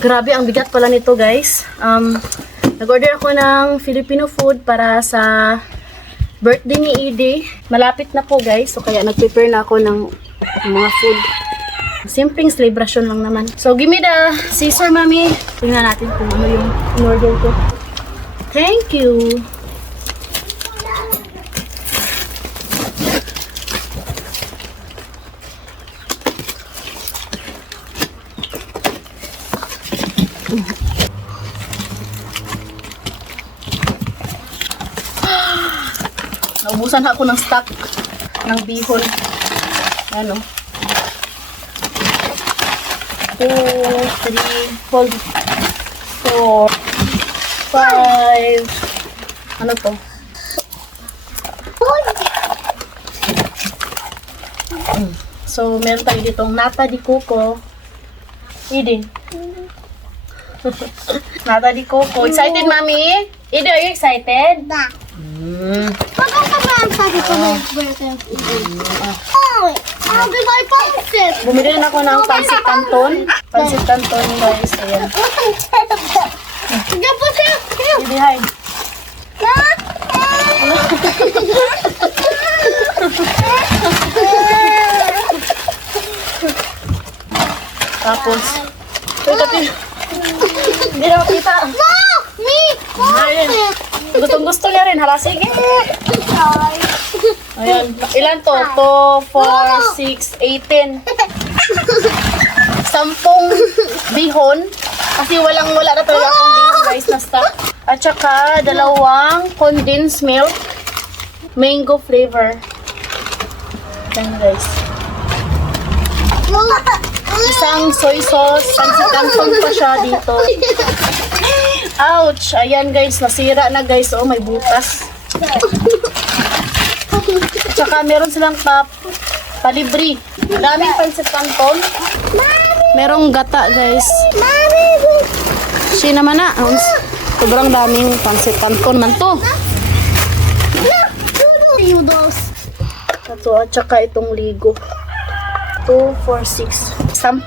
Grabe, ang bigat pala nito, guys. Nag-order ako ng Filipino food para sa birthday ni Edie. Malapit na po, guys. So, kaya nag-prepare na ako ng mga food. Simpleng celebration lang naman. So, give me the scissor, mami. Tingnan natin kung ano yung in-order ko. Thank you. Naubusan ako ng stock ng bihon. Ano? 2, 3, 4, 5. Ano to? So, meron tayo ditong nata di coco. Eden. Nata di coco. Excited, mami? Eden, are you excited? Bumili na ako ng pancit canton. Pancit canton, guys. Ayan. Hindi, hi. Tapos, hindi na makita. Ayan. Gustong-gusto niya rin. Hala, sige. Ayan. Ilan to? 2, 4, 6, 18. 10 bihon. Kasi wala na talaga akong bihon, guys, na stock. At saka, 2 condensed milk. Mango flavor. Ayan, guys. Isang soy sauce. Pancit canton pa siya dito. Ouch! Ayan, guys. Nasira na, guys. Oh, may butas. At saka, meron silang palibre. Daming pancit canton. Merong gata, guys. Si naman na. Sobrang daming pancit canton man to. Ito, at saka itong ligo. 2, 4, 6. 10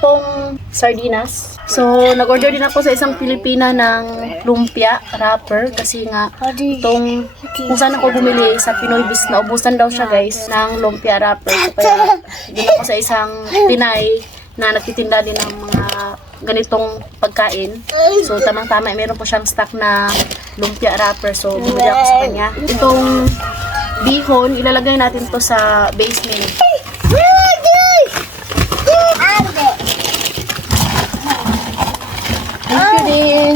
sardinas. So, nag-order din ako sa isang Pilipina ng lumpia wrapper kasi nga itong kung saan ako bumili sa Pinoy Bis na ubusan daw siya, guys, ng lumpia wrapper. So, kaya din ako sa isang Pinay na nagtitinda din ng mga ganitong pagkain. So, tamang-tama, meron po siyang stock na lumpia wrapper. So, bumili ako sa kanya. Itong bihon, ilalagay natin to sa basement. Thank you, din.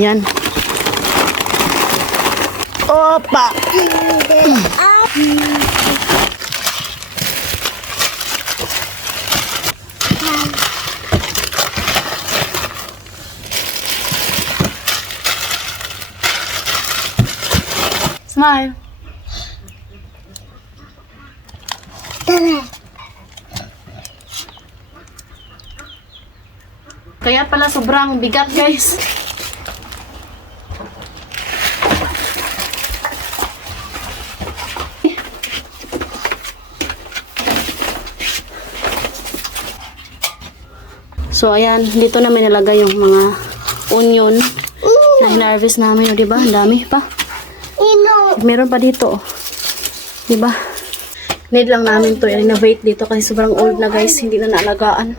Yan. Opa! Smile. Kaya pala sobrang bigat, guys. So, ayan. Dito namin nilagay yung mga onion na hinarvest namin. O, diba? Ang dami pa. Meron pa dito. O. Diba? Need lang namin to i-renovate dito kasi sobrang old na, guys. Hindi na naalagaan.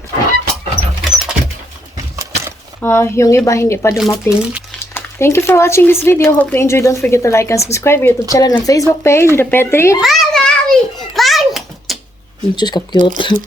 Yung iba hindi pa dumating. Thank you for watching this video. Hope you enjoyed. Don't forget to like and subscribe to YouTube channel and Facebook page, The Petri. Bye! Bye! Just ka cute.